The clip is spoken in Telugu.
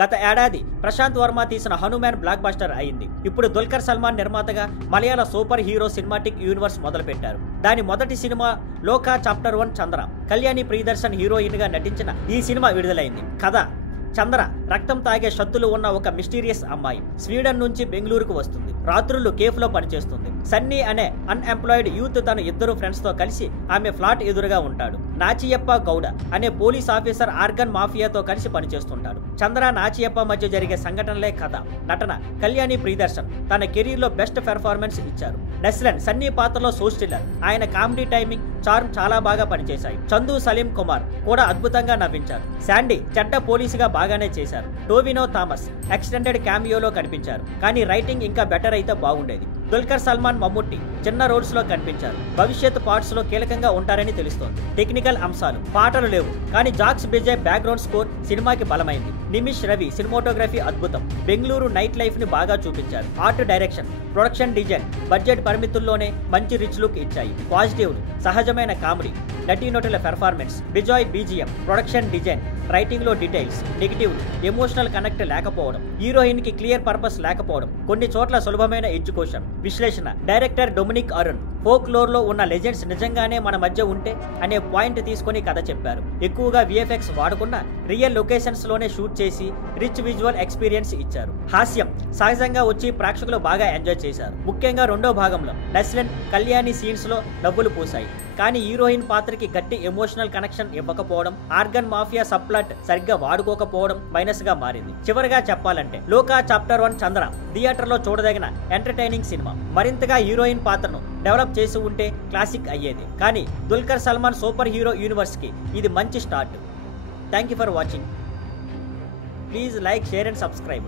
గత ఏడాది ప్రశాంత్ వర్మ తీసిన హనుమాన్ బ్లాక్ బస్టర్ అయింది. ఇప్పుడు దుల్కర్ సల్మాన్ నిర్మాతగా మలయాళ సూపర్ హీరో సినిమాటిక్ యూనివర్స్ మొదలుపెట్టారు. దాని మొదటి సినిమా లోకా చాప్టర్ 1 చంద్ర. కళ్యాణి ప్రియదర్శన్ హీరోయిన్ గా నటించిన ఈ సినిమా విడుదలైంది. కథ: చంద్ర రక్తం తాగే శక్తులు ఉన్న ఒక మిస్టీరియస్ అమ్మాయి. స్వీడన్ నుంచి బెంగళూరుకు వస్తుంది. రాత్రులు కేఫ్ లో పనిచేస్తుంది. సన్నీ అనే అన్ఎంప్లాయిడ్ యూత్ తన ఇద్దరు ఫ్రెండ్స్ తో కలిసి ఆమె ఫ్లాట్ ఎదురుగా ఉంటాడు. నాచియప్ప గౌడ అనే పోలీస్ ఆఫీసర్ ఆర్గన్ మాఫియాతో కలిసి పనిచేస్తుంటాడు. చంద్ర నాచియప్ప మధ్య జరిగే సంఘటనలే కథ. నటన: కళ్యాణి ప్రియదర్శన్ తన కెరీర్ లో బెస్ట్ పెర్ఫార్మెన్స్ ఇచ్చారు. నెస్లెన్ సన్నీ పాత్రలో సోస్టిల్లర్. ఆయన కామెడీ టైమింగ్, చార్మ్ చాలా బాగా పనిచేశాయి. చందు సలీం కుమార్ కూడా అద్భుతంగా నవ్వించారు. శాండీ చెడ్డ పోలీసుగా బాగానే చేశారు. టోవినో థామస్ ఎక్స్టెండెడ్ క్యామియోలో కనిపించారు, కానీ రైటింగ్ ఇంకా బెటర్ అయితే బాగుండేది. దుల్కర్ సల్మాన్, మమ్ముట్టి చిన్న రోల్స్ లో కనిపించారు. భవిష్యత్ పార్ట్స్ లో కీలకంగా ఉంటారని తెలుస్తోంది. టెక్నికల్ అంశాలు: పాటలు లేవు, కానీ జాక్స్ బిజయ్ బ్యాక్గ్రౌండ్ స్కోర్ సినిమాకి బలమైంది. నిమిష్ రవి సినిమాటోగ్రఫీ అద్భుతం. బెంగళూరు నైట్ లైఫ్ ని బాగా చూపించారు. Art direction, production design budget పరిమితుల్లోనే మంచి రిచ్ లుక్ ఇచ్చాయి. పాజిటివ్లు: సహజమైన కామెడీ, నటీనటుల performance, Bejoy BGM, production design, writing లో డీటెయిల్స్. నెగిటివ్లు: ఎమోషనల్ కనెక్ట్ లేకపోవడం, హీరోయిన్ కి క్లియర్ పర్పస్ లేకపోవడం, కొన్ని చోట్ల సులభమైన ఎడ్యుకేషన్. విశ్లేషణ: director Dominic Arun folklore లో ఉన్న లెజెండ్స్ నిజంగానే మన మధ్య ఉంటే అనే పాయింట్ తీసుకుని కథ చెప్పారు. ఎక్కువగా విఎఫ్ఎక్స్ వాడకుండా రియల్ లొకేషన్స్ లోనే షూట్ చేసి రిచ్ విజువల్ ఎక్స్పీరియన్స్ ఇచ్చారు. హాస్యం సహజంగా వచ్చి ప్రేక్షకులు బాగా ఎంజాయ్ చేశారు. ముఖ్యంగా రెండో భాగంలో నెస్లెన్, కళ్యాణి సీన్స్ లో నవ్వులు పూసాయి, కానీ హీరోయిన్ పాత్రకి గట్టి ఎమోషనల్ కనెక్షన్ ఇవ్వకపోవడం, ఆర్గన్ మాఫియా సబ్ ప్లాట్ సరిగ్గా వాడుకోకపోవడం మైనస్ గా మారింది. చివరిగా చెప్పాలంటే లోకా చాప్టర్ 1 చంద్ర థియేటర్ లో చూడదగిన ఎంటర్టైనింగ్ సినిమా. మరింతగా హీరోయిన్ పాత్రను డెవలప్ చేసి ఉంటే క్లాసిక్ అయ్యేది, కానీ Dulquer Salman super hero universe కి ఇది మంచి start. Thank you for watching. Please like, share and subscribe.